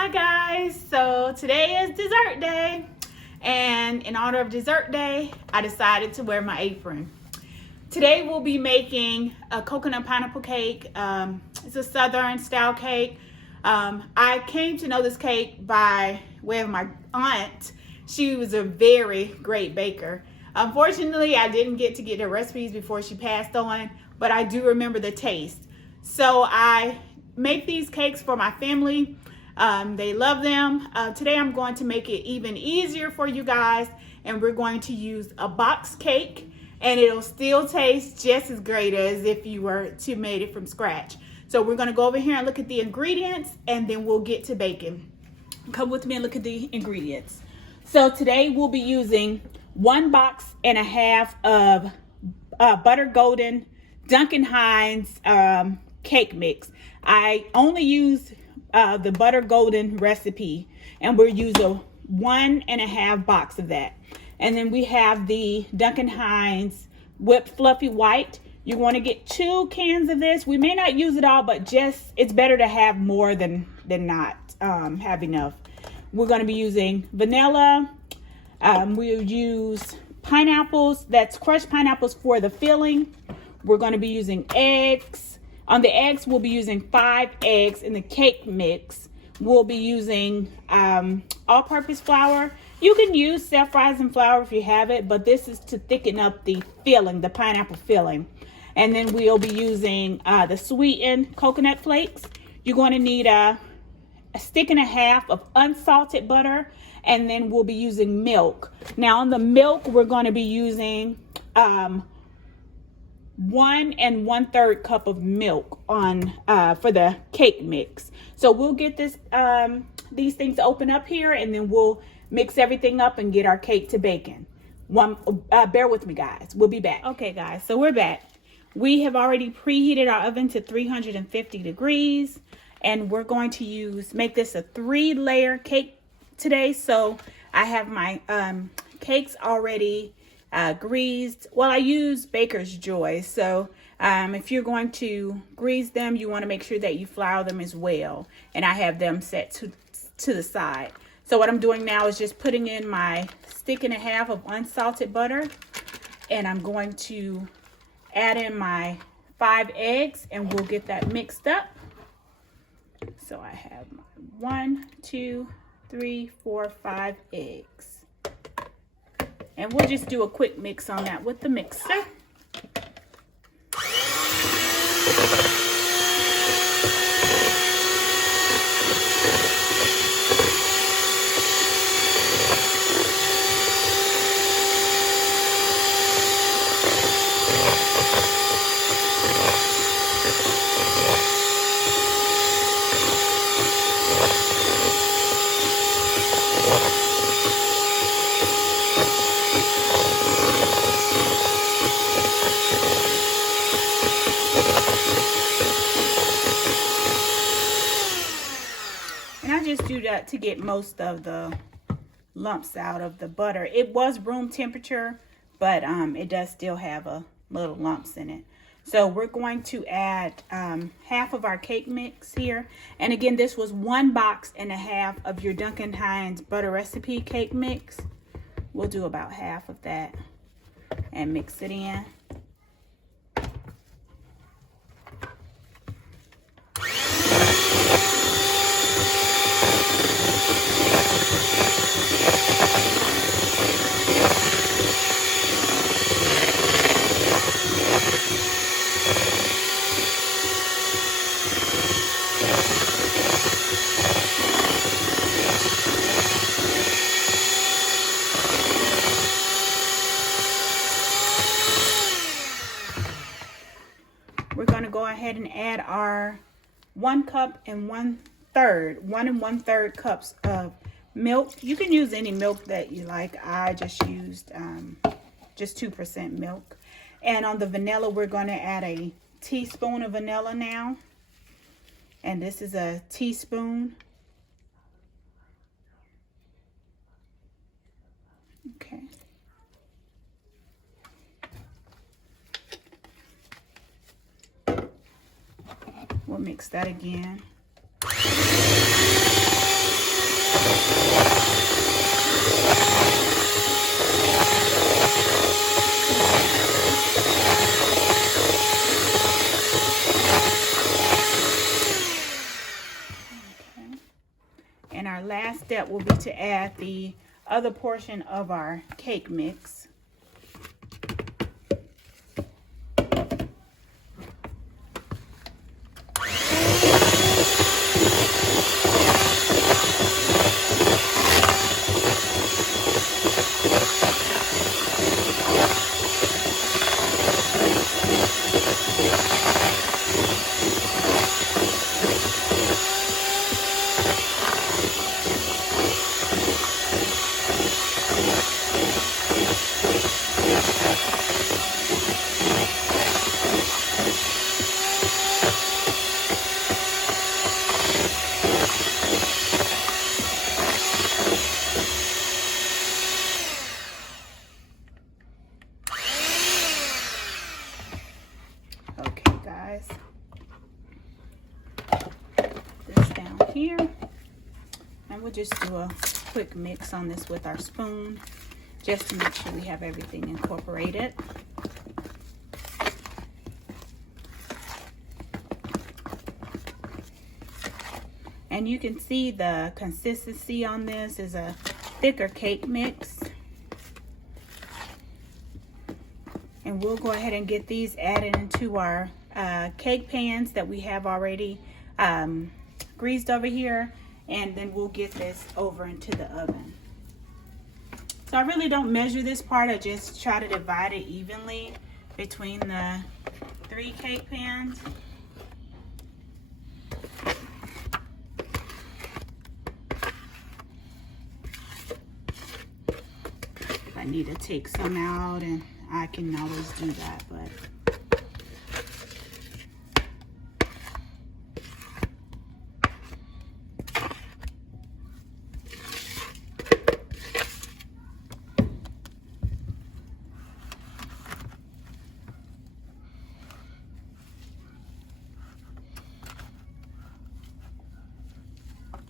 Hi guys, so today is dessert day, and in honor of dessert day I decided to wear my apron. Today we'll be making a coconut pineapple cake. It's a southern style cake. I came to know this cake by way of my aunt. She was a very great baker. Unfortunately, I didn't get to get the recipes before she passed on, but I do remember the taste. So I make these cakes for my family. They love them. Today I'm going to make it even easier for you guys, and we're going to use a box cake, and it'll still taste just as great as if you were to made it from scratch. So we're going to go over here and look at the ingredients, and then we'll get to baking. Come with me and look at the ingredients. So today we'll be using 1.5 boxes of butter golden Duncan Hines cake mix. I only use the butter golden recipe, and we'll use a 1.5 box of that. And then we have the Duncan Hines whipped fluffy white. You want to get 2 cans of this. We may not use it all, but just it's better to have more than not have enough. We're going to be using vanilla. We'll use pineapples. That's crushed pineapples for the filling. We're going to be using eggs. On the eggs, we'll be using 5 eggs. In the cake mix, we'll be using all-purpose flour. You can use self-rising flour if you have it, but this is to thicken up the filling, the pineapple filling. And then we'll be using the sweetened coconut flakes. You're going to need a stick and a half of unsalted butter, and then we'll be using milk. Now on the milk, we're going to be using 1 1/3 cup of milk on for the cake mix. So we'll get these things open up here, and then we'll mix everything up and get our cake to baking. Bear with me, guys. We'll be back. Okay, guys, so we're back. We have already preheated our oven to 350 degrees, and we're going to make this a 3-layer cake today. So I have my cakes already greased. Well, I use Baker's Joy. So if you're going to grease them, you want to make sure that you flour them as well. And I have them set to the side. So what I'm doing now is just putting in my stick and a half of unsalted butter, and I'm going to add in my 5 eggs, and we'll get that mixed up. So I have my 1, 2, 3, 4, 5 eggs. And we'll just do a quick mix on that with the mixer. Just do that to get most of the lumps out of the butter. It was room temperature, but it does still have a little lumps in it. So we're going to add half of our cake mix here. And again, this was 1.5 boxes of your Duncan Hines butter recipe cake mix. We'll do about half of that and mix it in. We're going to go ahead and add our 1 cup and 1/3 cups of milk. You can use any milk that you like. I just used just 2% milk. And on the vanilla, we're going to add a teaspoon of vanilla now. And this is a teaspoon. Okay. We'll mix that again. step will be to add the other portion of our cake mix. Okay, guys, this down here, and we'll just do a quick mix on this with our spoon just to make sure we have everything incorporated. And you can see the consistency on this is a thicker cake mix. And we'll go ahead and get these added into our cake pans that we have already greased over here. And then we'll get this over into the oven. So I really don't measure this part. I just try to divide it evenly between the 3 cake pans. If I need to take some out, and I can always do that, but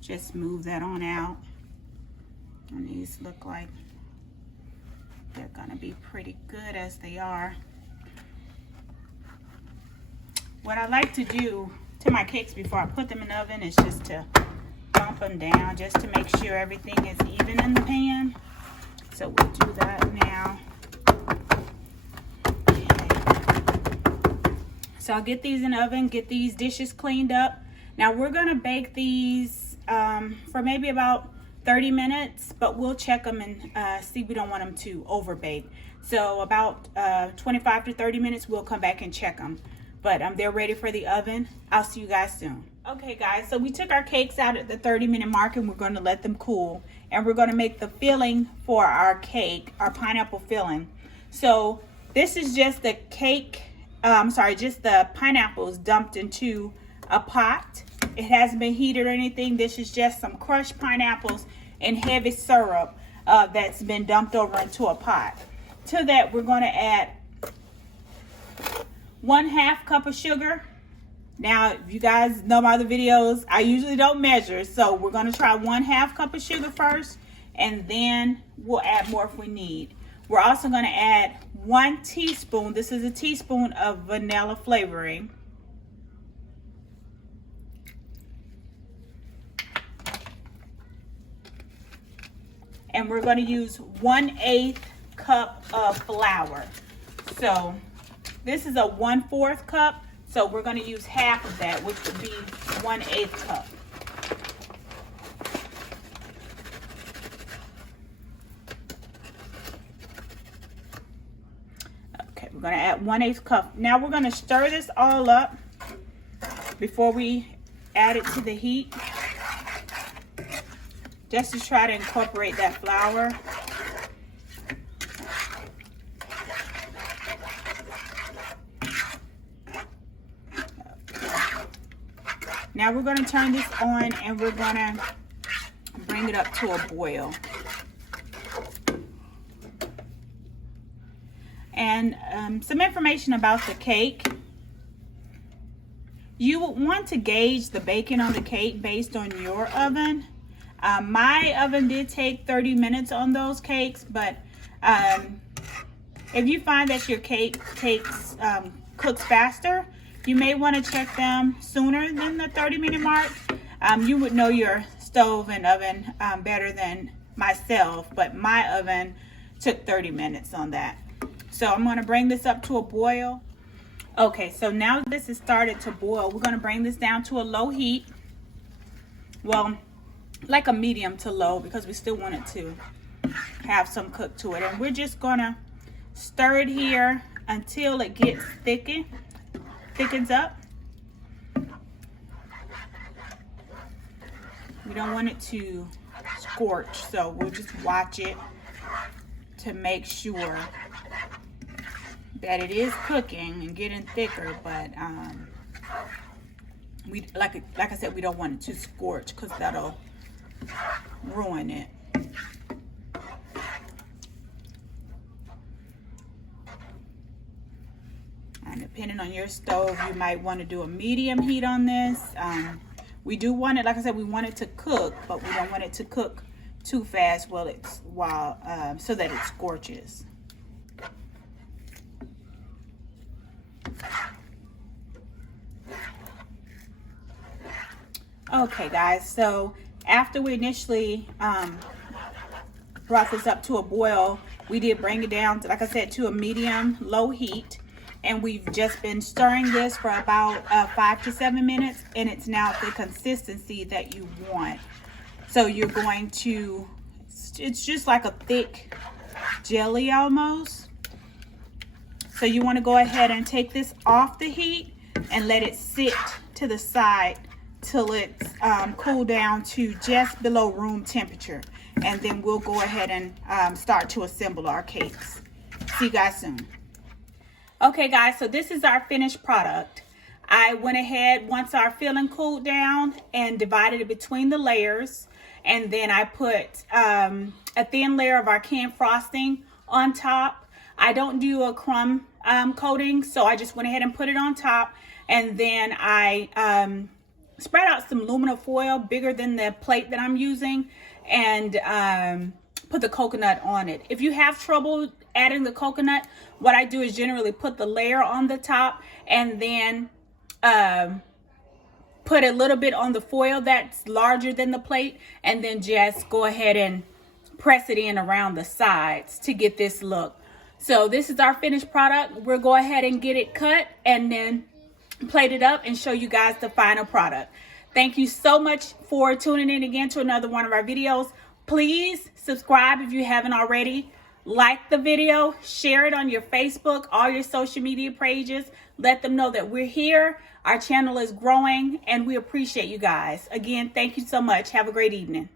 just move that on out. And these look like they're gonna be pretty good as they are. What I like to do to my cakes before I put them in the oven is just to bump them down just to make sure everything is even in the pan. So we'll do that now. Okay. So I'll get these in the oven, get these dishes cleaned up. Now we're gonna bake these for maybe about 30 minutes, but we'll check them and see. We don't want them to over bake. So about 25 to 30 minutes, we'll come back and check them. But they're ready for the oven. I'll see you guys soon. Okay guys, so we took our cakes out at the 30-minute mark and we're going to let them cool. And we're going to make the filling for our cake, our pineapple filling. So this is just the cake, just the pineapples dumped into a pot. It hasn't been heated or anything. This is just some crushed pineapples and heavy syrup that's been dumped over into a pot. To that, we're going to add 1/2 cup of sugar. Now, if you guys know my other videos, I usually don't measure. So we're going to try 1/2 cup of sugar first, and then we'll add more if we need. We're also going to add 1 teaspoon. This is a teaspoon of vanilla flavoring. And we're going to use 1/8 cup of flour. So this is a 1/4 cup. So we're going to use half of that, which would be 1/8 cup. Okay, we're going to add 1/8 cup. Now we're going to stir this all up before we add it to the heat, just to try to incorporate that flour. Now we're going to turn this on and we're going to bring it up to a boil. And some information about the cake. You would want to gauge the baking on the cake based on your oven. My oven did take 30 minutes on those cakes, but if you find that your cakes cooks faster, you may want to check them sooner than the 30-minute mark. You would know your stove and oven better than myself, but my oven took 30 minutes on that. So I'm going to bring this up to a boil. Okay, so now this has started to boil. We're going to bring this down to a low heat. Well, like a medium to low, because we still want it to have some cook to it. And we're just going to stir it here until it gets thickens up. We don't want it to scorch, so we'll just watch it to make sure that it is cooking and getting thicker. But we like I said, we don't want it to scorch because that'll ruin it. And depending on your stove, you might want to do a medium heat on this. We do want it, like I said, we want it to cook, but we don't want it to cook too fast so that it scorches. Okay, guys, so after we initially brought this up to a boil, we did bring it down to, like I said, to a medium low heat. And we've just been stirring this for about 5 to 7 minutes, and it's now the consistency that you want. So you're going to, it's just like a thick jelly almost. So you want to go ahead and take this off the heat and let it sit to the side till it's cooled down to just below room temperature. And then we'll go ahead and start to assemble our cakes. See you guys soon. Okay, guys, so this is our finished product. I went ahead, once our filling cooled down, and divided it between the layers. And then I put a thin layer of our canned frosting on top. I don't do a crumb coating, so I just went ahead and put it on top. And then I spread out some aluminum foil bigger than the plate that I'm using, and put the coconut on it. If you have trouble adding the coconut, what I do is generally put the layer on the top and then put a little bit on the foil that's larger than the plate, and then just go ahead and press it in around the sides to get this look. So this is our finished product. We'll go ahead and get it cut and then plate it up and show you guys the final product. Thank you so much for tuning in again to another one of our videos. Please subscribe if you haven't already. Like the video, share it on your Facebook, all your social media pages. Let them know that we're here. Our channel is growing and we appreciate you guys. Again, thank you so much. Have a great evening.